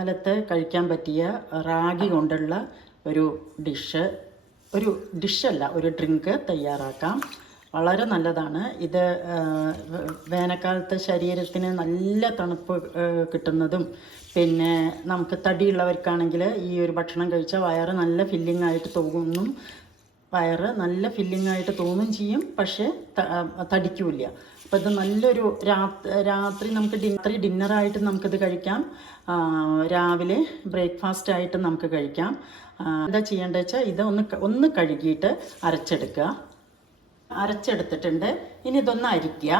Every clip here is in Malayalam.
കാലത്ത് കഴിക്കാൻ പറ്റിയ റാഗി കൊണ്ടുള്ള ഒരു ഡിഷല്ല ഒരു ഡ്രിങ്ക് തയ്യാറാക്കാം. വളരെ നല്ലതാണ് ഇത്. വേനൽക്കാലത്ത് ശരീരത്തിന് നല്ല തണുപ്പ് കിട്ടുന്നതും പിന്നെ നമുക്ക് തടിയുള്ളവർക്കാണെങ്കിൽ ഈ ഒരു ഭക്ഷണം കഴിച്ചാൽ വയറ് നല്ല ഫില്ലിംഗ് ആയിട്ട് തോന്നും ചെയ്യും, പക്ഷേ തടിക്കില്ല. അപ്പോൾ ഇത് നല്ലൊരു രാത്രി ഡിന്നറായിട്ട് നമുക്കിത് കഴിക്കാം, രാവിലെ ബ്രേക്ക്ഫാസ്റ്റ് ആയിട്ട് നമുക്ക് കഴിക്കാം. എന്താ ചെയ്യേണ്ടത് വെച്ചാൽ ഇത് ഒന്ന് കഴുകിയിട്ട് അരച്ചെടുത്തിട്ടുണ്ട്. ഇനി ഇതൊന്ന് അരിക്കുക.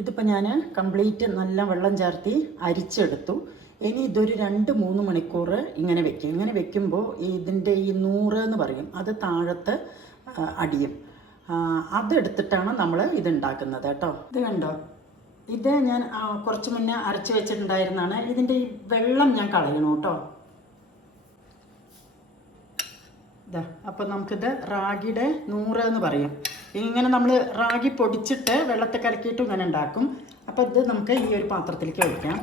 ഇതിപ്പോൾ ഞാൻ കംപ്ലീറ്റ് നല്ല വെള്ളം ചേർത്തി അരിച്ചെടുത്തു. ഇനി ഇതൊരു 2-3 മണിക്കൂർ ഇങ്ങനെ വെക്കും. ഇങ്ങനെ വെക്കുമ്പോൾ ഇതിൻ്റെ ഈ നൂറ് എന്ന് പറയും, അത് താഴത്ത് അടിയും. അതെടുത്തിട്ടാണ് നമ്മൾ ഇതുണ്ടാക്കുന്നത് കേട്ടോ. ഇത് കണ്ടോ, ഇത് ഞാൻ കുറച്ച് മുന്നേ അരച്ച് വെച്ചിട്ടുണ്ടായിരുന്നതാണ്. ഇതിൻ്റെ ഈ വെള്ളം ഞാൻ കളയണം കേട്ടോ. ഇതാ, അപ്പോൾ നമുക്കിത് റാഗിയുടെ നൂറ് എന്ന് പറയും. ഇങ്ങനെ നമ്മൾ റാഗി പൊടിച്ചിട്ട് വെള്ളത്തിൽ കലക്കിയിട്ട് ഇങ്ങനെ ഉണ്ടാക്കും. അപ്പോൾ ഇത് നമുക്ക് ഈ ഒരു പാത്രത്തിലേക്ക് ഒഴിക്കാം.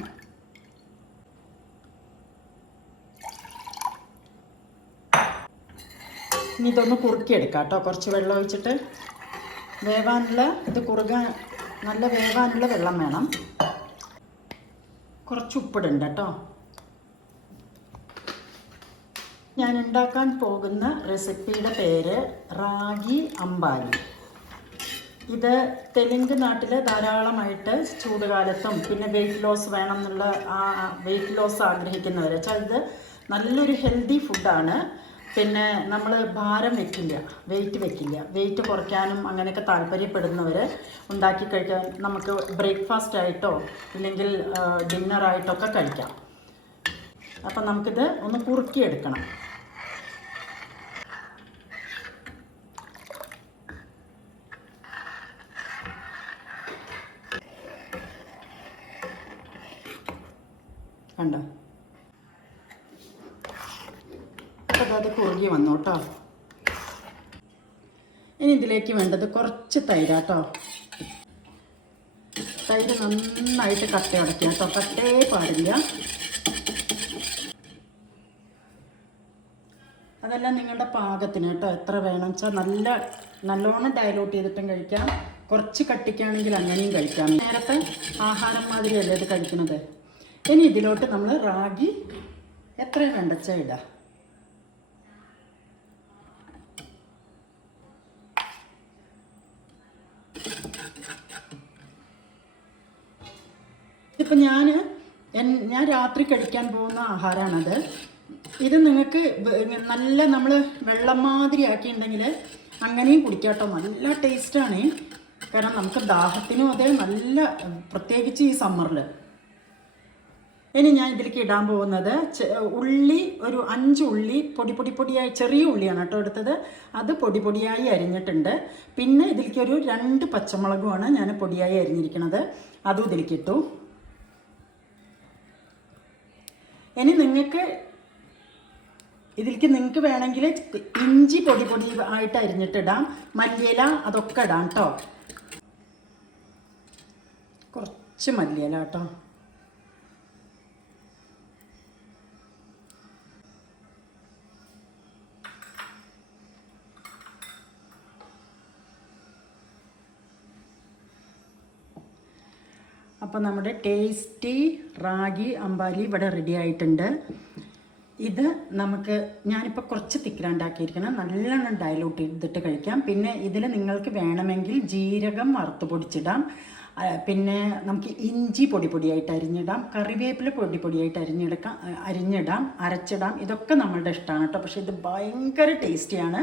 ഇനി ഇതൊന്ന് കുറുക്കിയെടുക്കാം കേട്ടോ. കുറച്ച് വെള്ളം ഒഴിച്ചിട്ട് നല്ല വേവാനുള്ള വെള്ളം വേണം. കുറച്ച് ഉപ്പിടുണ്ട് കേട്ടോ. ഞാൻ ഉണ്ടാക്കാൻ പോകുന്ന റെസിപ്പിയുടെ പേര് റാഗി അമ്പാലി. ഇത് തെലുങ്ക് നാട്ടിൽ ധാരാളമായിട്ട് ചൂടുകാലത്തും പിന്നെ വെയിറ്റ് ലോസ് ആഗ്രഹിക്കുന്നവർ വെച്ചാൽ ഇത് നല്ലൊരു ഹെൽത്തി ഫുഡാണ്. പിന്നെ നമ്മൾ വെയിറ്റ് കുറയ്ക്കാനും അങ്ങനെയൊക്കെ താല്പര്യപ്പെടുന്നവർ ഉണ്ടാക്കി കഴിക്കാൻ നമുക്ക് ബ്രേക്ക്ഫാസ്റ്റ് ആയിട്ടോ ഇല്ലെങ്കിൽ ഡിന്നറായിട്ടൊക്കെ കഴിക്കാം. അപ്പം നമുക്കിത് ഒന്ന് കുറുക്കിയെടുക്കണം. കണ്ടോ, അത് കുറുകി വന്നു കേട്ടോ. ഇനി ഇതിലേക്ക് വേണ്ടത് കുറച്ച് തൈരാട്ടോ. തൈര് നന്നായിട്ട് കട്ടയുടയ്ക്കുക കേട്ടോ, കട്ടേ പാടില്ല. അതെല്ലാം നിങ്ങളുടെ പാകത്തിന് കേട്ടോ, എത്ര വേണം വെച്ചാൽ നല്ലോണം ഡയലൂട്ട് ചെയ്തിട്ടും കഴിക്കാം. കുറച്ച് കട്ടിക്കാണെങ്കിൽ അങ്ങനെയും കഴിക്കാം. നേരത്തെ ആഹാരം മാതിരിയല്ലേ ഇത് കഴിക്കുന്നത്. ഇനി ഇതിലോട്ട് നമ്മൾ റാഗി എത്ര വേണ്ടച്ചാൽ ഇടാം. ഇപ്പം ഞാൻ രാത്രി കഴിക്കാൻ പോകുന്ന ആഹാരമാണത്. ഇത് നിങ്ങൾക്ക് നല്ല നമ്മൾ വെള്ളം മാതിരി ആക്കിയിട്ടുണ്ടെങ്കിൽ അങ്ങനെയും കുടിക്കാം കേട്ടോ. നല്ല ടേസ്റ്റാണ്. കാരണം നമുക്ക് ദാഹത്തിനും അതേ നല്ല, പ്രത്യേകിച്ച് ഈ സമ്മറിൽ. ഇനി ഞാൻ ഇതിലേക്ക് ഇടാൻ പോകുന്നത് ഉള്ളി, ഒരു 5 ഉള്ളി പൊടിയായി, ചെറിയ ഉള്ളിയാണ് കേട്ടോ എടുത്തത്. അത് പൊടിയായി അരിഞ്ഞിട്ടുണ്ട്. പിന്നെ ഇതിലേക്ക് ഒരു 2 പച്ചമുളകുമാണ് ഞാൻ പൊടിയായി അരിഞ്ഞിരിക്കുന്നത്, അതും ഇതിലേക്ക് ഇട്ടു. ഇനി നിങ്ങൾക്ക് വേണമെങ്കിൽ ഇഞ്ചി പൊടി ആയിട്ട് അരിഞ്ഞിട്ടിടാം, മല്ലിയില അതൊക്കെ ഇടാം കേട്ടോ. കുറച്ച് മല്ലിയില കേട്ടോ. അപ്പോൾ നമ്മുടെ ടേസ്റ്റി റാഗി അമ്പാലി ഇവിടെ റെഡി ആയിട്ടുണ്ട്. ഇത് ഞാനിപ്പോൾ കുറച്ച് തിക്കിലാണ്ടാക്കിയിരിക്കണം, നല്ലോണം ഡയലൂട്ട് ചെയ്തിട്ട് കഴിക്കാം. പിന്നെ ഇതിൽ നിങ്ങൾക്ക് വേണമെങ്കിൽ ജീരകം വറുത്ത് പൊടിച്ചിടാം. പിന്നെ നമുക്ക് ഇഞ്ചി പൊടിയായിട്ട് അരിഞ്ഞിടാം, കറിവേപ്പില പൊടിയായിട്ട് അരിഞ്ഞിടാം, അരച്ചിടാം. ഇതൊക്കെ നമ്മളുടെ ഇഷ്ടമാണ് കേട്ടോ. പക്ഷേ ഇത് ഭയങ്കര ടേസ്റ്റിയാണ്.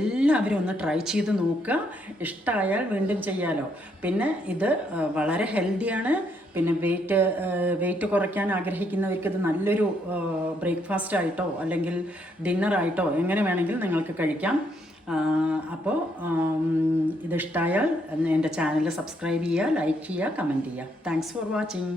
എല്ലാവരും ഒന്ന് ട്രൈ ചെയ്ത് നോക്കുക. ഇഷ്ടമായാൽ വീണ്ടും ചെയ്യാമല്ലോ. പിന്നെ ഇത് വളരെ ഹെൽത്തിയാണ്. പിന്നെ വെയിറ്റ് കുറയ്ക്കാൻ ആഗ്രഹിക്കുന്നവർക്ക് ഇത് നല്ലൊരു ബ്രേക്ക്ഫാസ്റ്റ് ആയിട്ടോ അല്ലെങ്കിൽ ഡിന്നറായിട്ടോ എങ്ങനെ വേണമെങ്കിൽ നിങ്ങൾക്ക് കഴിക്കാം. അപ്പോൾ ഇതിഷ്ടമായാൽ എൻ്റെ ചാനൽ സബ്സ്ക്രൈബ് ചെയ്യുക, ലൈക്ക് ചെയ്യുക, കമൻറ്റ് ചെയ്യുക. Thanks for watching.